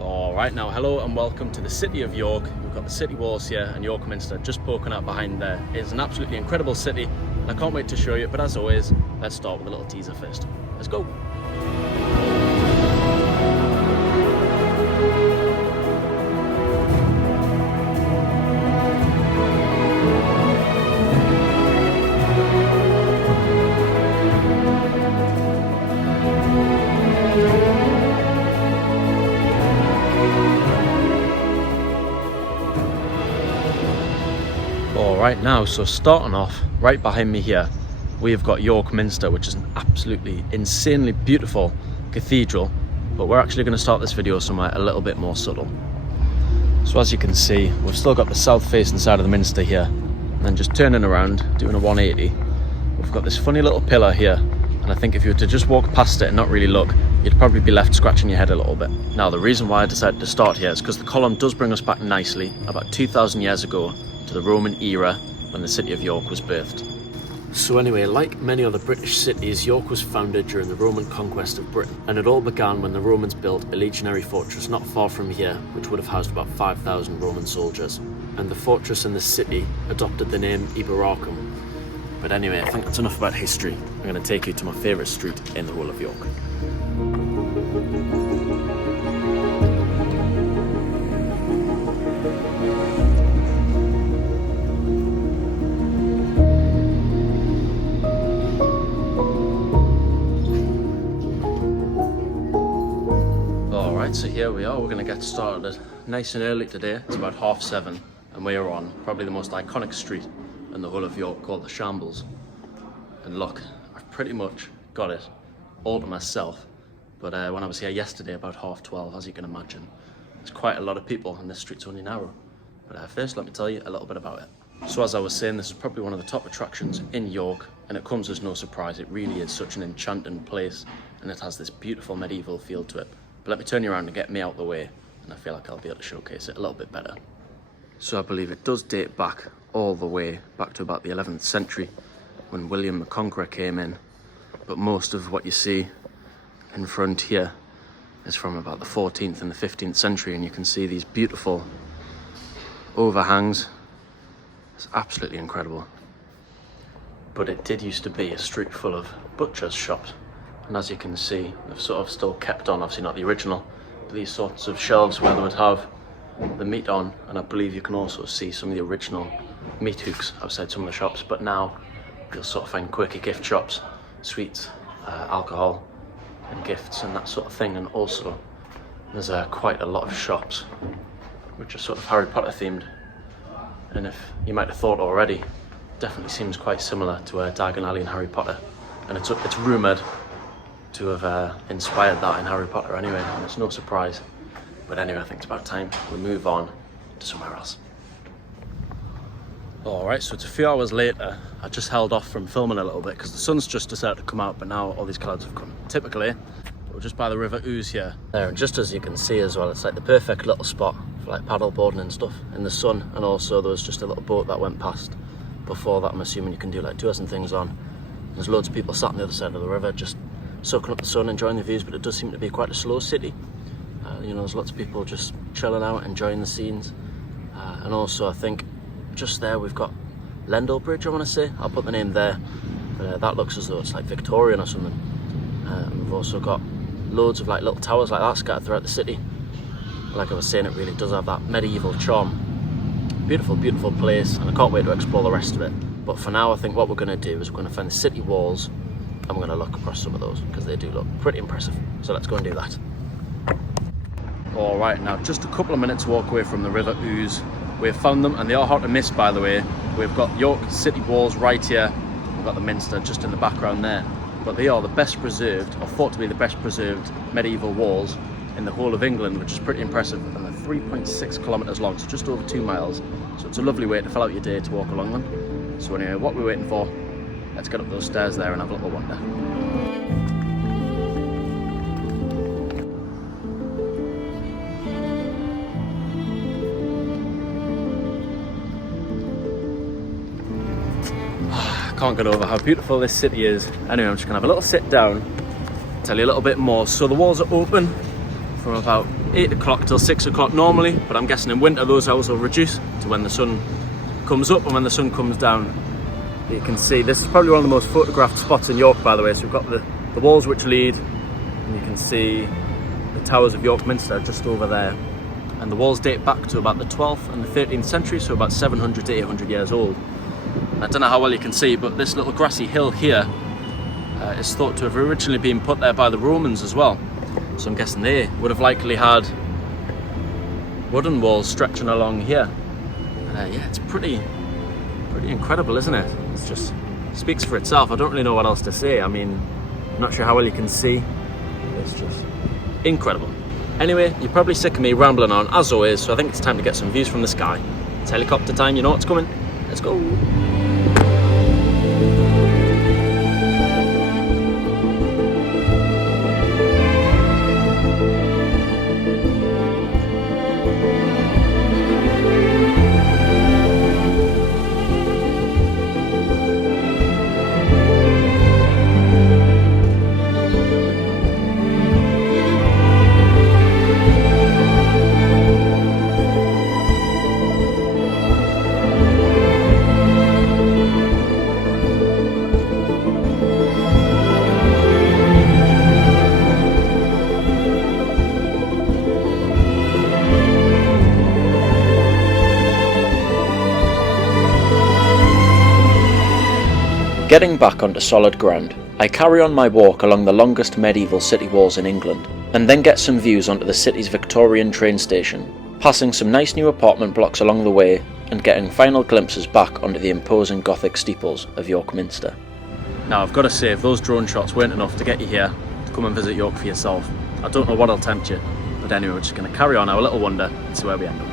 Alright now, hello and welcome to the city of York. We've got the city walls here and York Minster just poking out behind there. It's an absolutely incredible city and I can't wait to show you, but as always, let's start with a little teaser first. Let's go! Right now, so starting off right behind me here, we've got York Minster, which is an absolutely insanely beautiful cathedral, but we're actually going to start this video somewhere a little bit more subtle. So as you can see, we've still got the south facing side of the Minster here, and then just turning around, doing a 180, we've got this funny little pillar here, and I think if you were to just walk past it and not really look, you'd probably be left scratching your head a little bit. Now the reason why I decided to start here is because the column does bring us back nicely about 2,000 years ago to the Roman era when the city of York was birthed. So anyway, like many other British cities, York was founded during the Roman conquest of Britain, and it all began when the Romans built a legionary fortress not far from here, which would have housed about 5,000 Roman soldiers. And the fortress and the city adopted the name Eboracum. But anyway, I think that's enough about history. I'm going to take you to my favourite street in the whole of York. So here we are, we're going to get started nice and early today. It's about 7:30 and we are on probably the most iconic street in the whole of York called the Shambles. And look, I've pretty much got it all to myself, but when I was here yesterday about 12:30, as you can imagine, there's quite a lot of people and this street's only narrow. But first let me tell you a little bit about it. So as I was saying, this is probably one of the top attractions in York, and it comes as no surprise. It really is such an enchanting place and it has this beautiful medieval feel to it. But let me turn you around and get me out the way, and I feel like I'll be able to showcase it a little bit better. So I believe it does date back all the way back to about the 11th century when William the Conqueror came in, but most of what you see in front here is from about the 14th and the 15th century, and you can see these beautiful overhangs. It's absolutely incredible. But it did used to be a street full of butchers' shops. And as you can see, they've sort of still kept on, obviously not the original, but these sorts of shelves where they would have the meat on, and I believe you can also see some of the original meat hooks outside some of the shops. But now you'll sort of find quirky gift shops, sweets, alcohol and gifts and that sort of thing. And also there's quite a lot of shops which are sort of Harry Potter themed, and if you might have thought already, definitely seems quite similar to Diagon Alley in Harry Potter, and it's rumoured to have inspired that in Harry Potter anyway, and it's no surprise. But anyway, I think it's about time we move on to somewhere else. Alright, so it's a few hours later. I just held off from filming a little bit because the sun's just decided to come out, but now all these clouds have come. Typically, we're just by the River Ouse here. There, and just as you can see as well, it's like the perfect little spot for like paddle boarding and stuff in the sun, and also there was just a little boat that went past before that. I'm assuming you can do like tours and things on. There's loads of people sat on the other side of the river just soaking up the sun, enjoying the views, but it does seem to be quite a slow city. You know, there's lots of people just chilling out, enjoying the scenes. And also I think just there we've got Lendal Bridge, I want to say. I'll put the name there. But that looks as though it's like Victorian or something. And we've also got loads of like little towers like that scattered throughout the city. Like I was saying, it really does have that medieval charm. Beautiful, beautiful place, and I can't wait to explore the rest of it. But for now, I think what we're going to do is we're going to find the city walls, and we're going to look across some of those because they do look pretty impressive. So let's go and do that. Alright, now just a couple of minutes walk away from the River Ouse. We've found them, and they are hard to miss, by the way. We've got York city walls right here. We've got the Minster just in the background there. But they are the best preserved, or thought to be the best preserved medieval walls in the whole of England, which is pretty impressive. And they're 3.6 kilometres long, so just over 2 miles. So it's a lovely way to fill out your day to walk along them. So anyway, what we're waiting for, let's get up those stairs there and have a little wander. Can't get over how beautiful this city is. Anyway, I'm just gonna have a little sit down, tell you a little bit more. So the walls are open from about 8 o'clock till 6 o'clock normally, but I'm guessing in winter those hours will reduce to when the sun comes up and when the sun comes down. You can see this is probably one of the most photographed spots in York, by the way. So we've got the walls which lead, and you can see the towers of York Minster just over there. And the walls date back to about the 12th and the 13th century, so about 700 to 800 years old. I don't know how well you can see, but this little grassy hill here is thought to have originally been put there by the Romans as well. So I'm guessing they would have likely had wooden walls stretching along here. Yeah, it's pretty incredible, isn't it? It's just speaks for itself. I don't really know what else to say. I mean, I'm not sure how well you can see. It's just incredible. Anyway, you're probably sick of me rambling on as always, so I think it's time to get some views from the sky. It's helicopter time, you know what's coming. Let's go. Getting back onto solid ground, I carry on my walk along the longest medieval city walls in England, and then get some views onto the city's Victorian train station, passing some nice new apartment blocks along the way, and getting final glimpses back onto the imposing Gothic steeples of York Minster. Now I've got to say, if those drone shots weren't enough to get you here to come and visit York for yourself, I don't know what'll tempt you, but anyway, we're just going to carry on our little wander and see where we end up.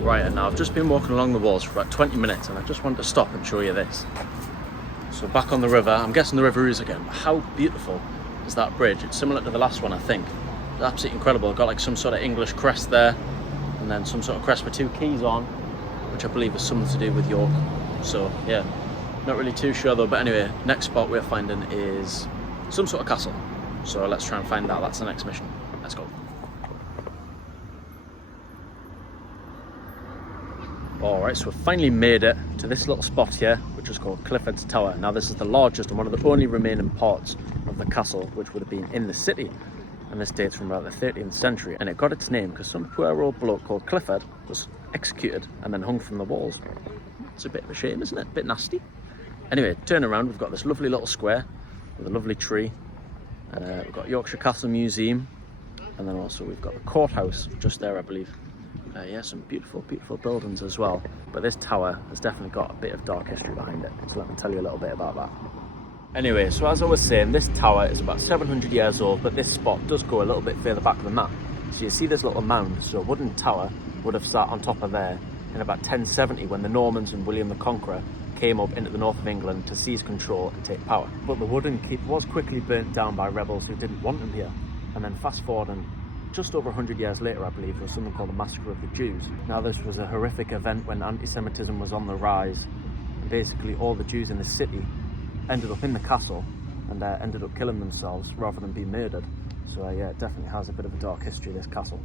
Right, and now I've just been walking along the walls for about 20 minutes and I just wanted to stop and show you this. So back on the river, I'm guessing the River Ouse again, but how beautiful is that bridge? It's similar to the last one, I think. It's absolutely incredible. It's got like some sort of English crest there, and then some sort of crest with two keys on, which I believe is something to do with York. So yeah, not really too sure though, but anyway, next spot we're finding is some sort of castle. So let's try and find that. That's the next mission. Let's go. Alright, so we've finally made it to this little spot here, which is called Clifford's Tower. Now this is the largest and one of the only remaining parts of the castle which would have been in the city. And this dates from about the 13th century. And it got its name because some poor old bloke called Clifford was executed and then hung from the walls. It's a bit of a shame, isn't it? A bit nasty. Anyway, turn around, we've got this lovely little square with a lovely tree. We've got Yorkshire Castle Museum. And then also we've got the courthouse just there, I believe. Yeah, some beautiful, beautiful buildings as well. But this tower has definitely got a bit of dark history behind it. So let me tell you a little bit about that. Anyway, so as I was saying, this tower is about 700 years old, but this spot does go a little bit further back than that. So you see this little mound, so a wooden tower would have sat on top of there in about 1070 when the Normans and William the Conqueror came up into the north of England to seize control and take power. But the wooden keep was quickly burnt down by rebels who didn't want them here. And then fast forward, and just over 100 years later, I believe, there was something called the Massacre of the Jews. Now this was a horrific event when anti-Semitism was on the rise, and basically all the Jews in the city ended up in the castle and ended up killing themselves rather than being murdered. So yeah, it definitely has a bit of a dark history, this castle.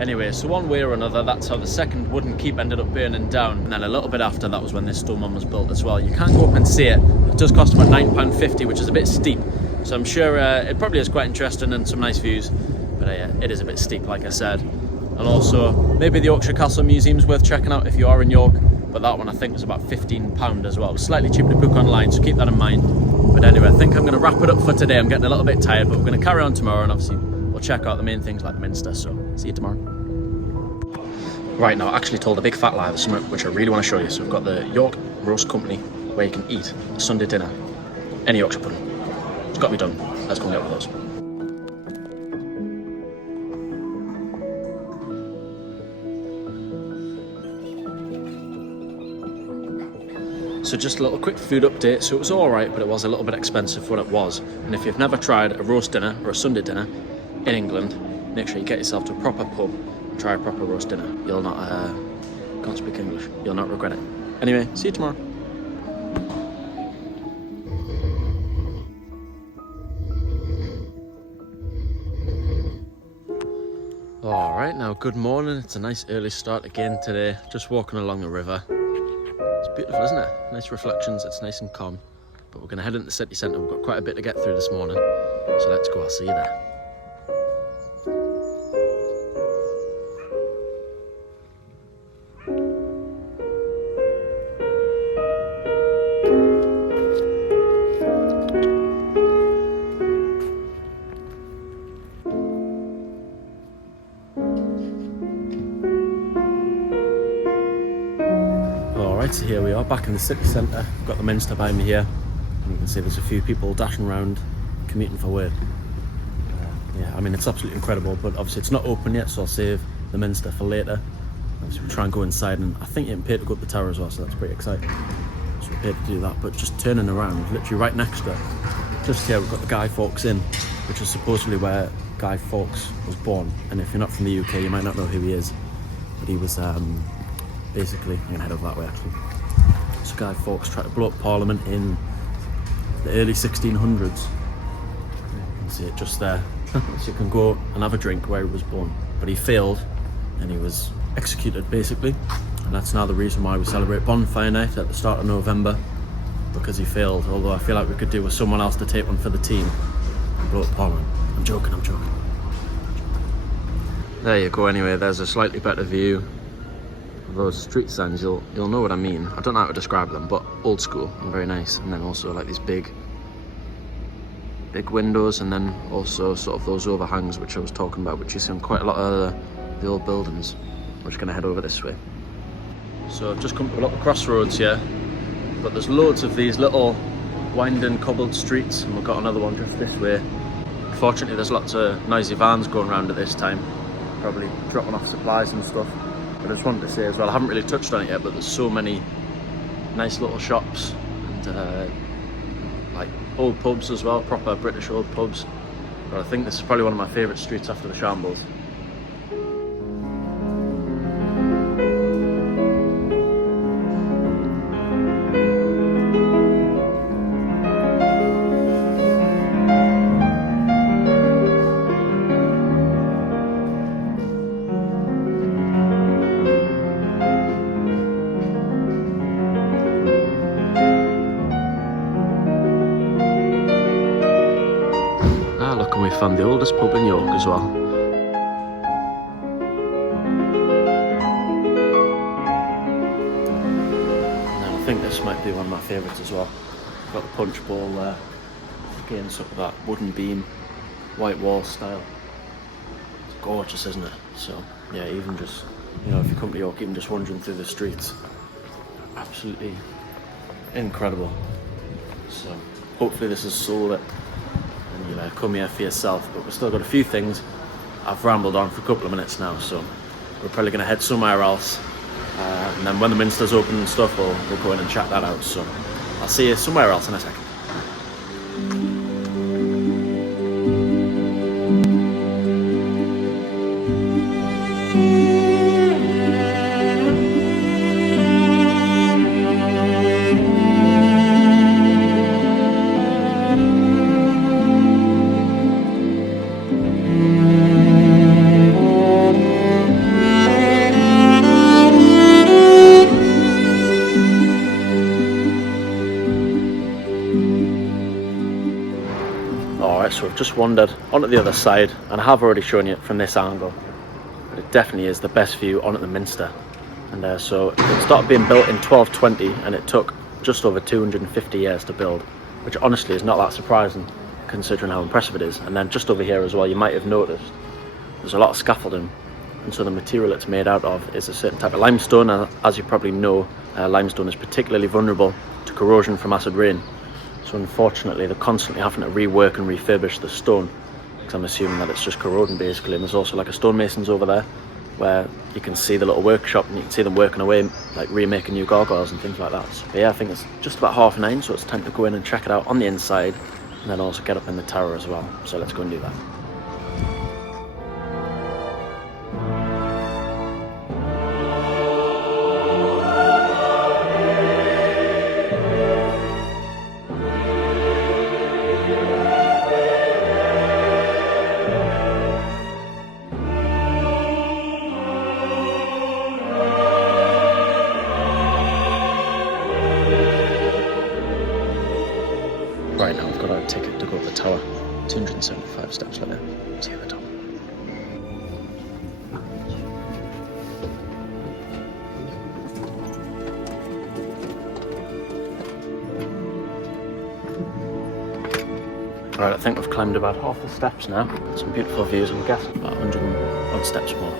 Anyway, so one way or another, that's how the second wooden keep ended up burning down. And then a little bit after, that was when this stone one was built as well. You can go up and see it. It does cost about £9.50, which is a bit steep. So I'm sure it probably is quite interesting and some nice views. But yeah, it is a bit steep, like I said. And also, maybe the Yorkshire Castle Museum's worth checking out if you are in York. But that one I think was about £15 as well. Slightly cheaper to book online, so keep that in mind. But anyway, I think I'm going to wrap it up for today. I'm getting a little bit tired, but we're going to carry on tomorrow, and obviously we'll check out the main things like the Minster. So see you tomorrow. Right, now I actually told a big fat lie this summer, which I really want to show you. So we've got the York Roast Company, where you can eat a Sunday dinner, any Yorkshire pudding. It's got to be done. Let's go and get one of those. So just a little quick food update. So it was alright, but it was a little bit expensive for what it was. And if you've never tried a roast dinner or a Sunday dinner in England, make sure you get yourself to a proper pub and try a proper roast dinner. You'll not, can't speak English, you'll not regret it. Anyway, see you tomorrow. Alright, now good morning. It's a nice early start again today. Just walking along the river. It's beautiful, isn't it? Nice reflections, it's nice and calm. But we're going to head into the city centre. We've got quite a bit to get through this morning. So let's go, I'll see you there. Alright, so here we are back in the city centre. We've got the Minster by me here. And you can see there's a few people dashing around, commuting for work. Yeah, I mean, it's absolutely incredible, but obviously it's not open yet, so I'll save the Minster for later. So we'll try and go inside, and I think you can pay to go up the tower as well, so that's pretty exciting. So we paid to do that, but just turning around, literally right next to it, just here we've got the Guy Fawkes Inn, which is supposedly where Guy Fawkes was born. And if you're not from the UK, you might not know who he is, but he was basically, I'm gonna head over that way actually. So Guy Fawkes tried to blow up Parliament in the early 1600s. You can see it just there. So you can go and have a drink where he was born. But he failed and he was executed basically. And that's now the reason why we celebrate Bonfire Night at the start of November, because he failed. Although I feel like we could do with someone else to take one for the team and blow up Parliament. I'm joking. There you go. Anyway, there's a slightly better view. Those street signs, you'll know what I mean. I don't know how to describe them, but old school and very nice. And then also like these big windows, and then also sort of those overhangs which I was talking about, which you see on quite a lot of the old buildings. We're just gonna head over this way. So I've just come to a lot of crossroads here, but there's loads of these little winding cobbled streets, and we've got another one just this way. Fortunately, there's lots of noisy vans going around at this time, probably dropping off supplies and stuff. But I just wanted to say as well, I haven't really touched on it yet, but there's so many nice little shops and like old pubs as well, proper British old pubs. But I think this is probably one of my favourite streets after the Shambles. We found the oldest pub in York as well. And then I think this might be one of my favourites as well. Got the punch bowl there. Again, sort of that wooden beam, white wall style. It's gorgeous, isn't it? So yeah, even just, you know, if you come to York, even just wandering through the streets, absolutely incredible. So hopefully this has sold it. You'll come here for yourself, but we've still got a few things. I've rambled on for a couple of minutes now, so we're probably going to head somewhere else, and then when the Minster's open and stuff, we'll go in and check that out. So I'll see you somewhere else in a second. So we've just wandered onto the other side, and I have already shown you it from this angle, but it definitely is the best view on at the Minster. And so it started being built in 1220, and it took just over 250 years to build, which honestly is not that surprising considering how impressive it is. And then just over here as well, you might have noticed there's a lot of scaffolding, and so the material it's made out of is a certain type of limestone. As you probably know, limestone is particularly vulnerable to corrosion from acid rain. So unfortunately they're constantly having to rework and refurbish the stone, because I'm assuming that it's just corroding basically. And there's also like a stonemasons over there where you can see the little workshop and you can see them working away, like remaking new gargoyles and things like that. So, but yeah, I think it's just about 9:30, so it's time to go in and check it out on the inside, and then also get up in the tower as well. So let's go and do that. Right now I've got a ticket to go up the tower, 275 steps later, see you at the top. Right, I think we've climbed about half the steps now. Some beautiful views, I'm guessing about 100 and odd steps more.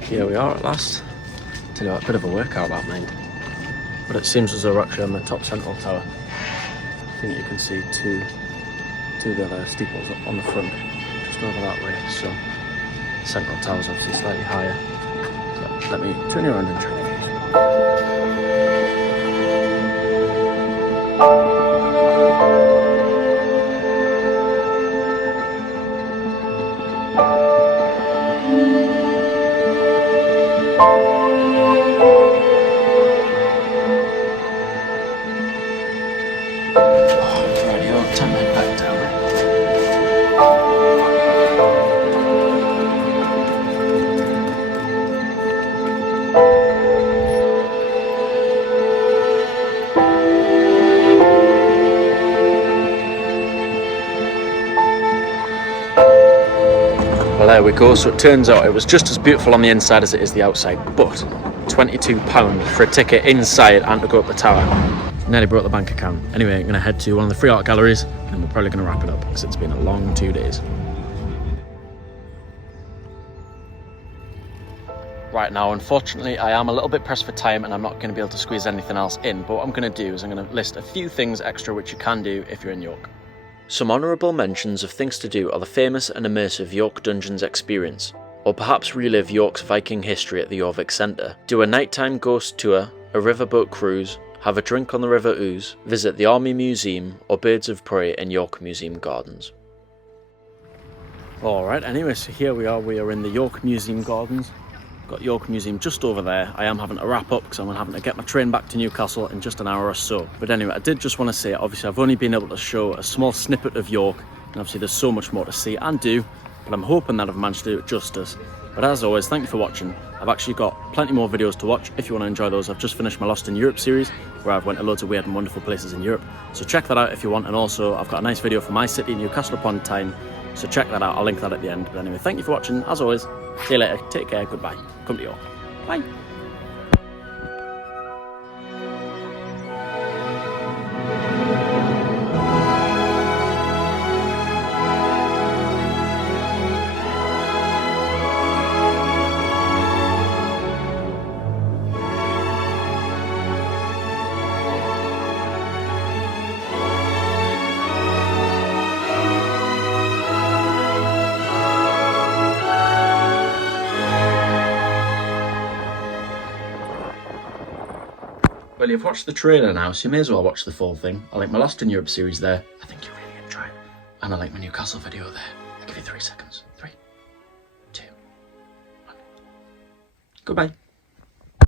Here we are at last. Tell you what, a bit of a workout that mind. But it seems as though we're actually on the top central tower. I think you can see two of the other steeples up on the front, just over that way. So the central tower's obviously slightly higher. So let me turn you around and show you the Well, there we go. So it turns out it was just as beautiful on the inside as it is the outside, but £22 for a ticket inside and to go up the tower. Nearly broke the bank account. Anyway, I'm going to head to one of the free art galleries and we're probably going to wrap it up because it's been a long 2 days. Right now, unfortunately, I am a little bit pressed for time and I'm not going to be able to squeeze anything else in, but what I'm going to do is I'm going to list a few things extra which you can do if you're in York. Some honourable mentions of things to do are the famous and immersive York Dungeons experience, or perhaps relive York's Viking history at the Jorvik Centre, do a nighttime ghost tour, a riverboat cruise, have a drink on the River Ouse, visit the Army Museum or Birds of Prey in York Museum Gardens. Alright, anyway, so here we are in the York Museum Gardens. Got York Museum just over there. I am having to wrap up because I'm having to get my train back to Newcastle in just an hour or so. But anyway, I did just want to say, obviously I've only been able to show a small snippet of York, and obviously there's so much more to see and do, but I'm hoping that I've managed to do it justice. But as always, thank you for watching. I've actually got plenty more videos to watch if you want to enjoy those. I've just finished my Lost in Europe series, where I've went to loads of weird and wonderful places in Europe. So check that out if you want, and also I've got a nice video for my city, Newcastle upon Tyne. So check that out, I'll link that at the end. But anyway, thank you for watching, as always. See you later, take care, goodbye. Come to York. Bye. Well, you've watched the trailer now, so you may as well watch the full thing. I like my Lost in Europe series there. I think you'll really enjoy it. And I like my Newcastle video there. I'll give you 3 seconds. 3, 2, 1. Goodbye.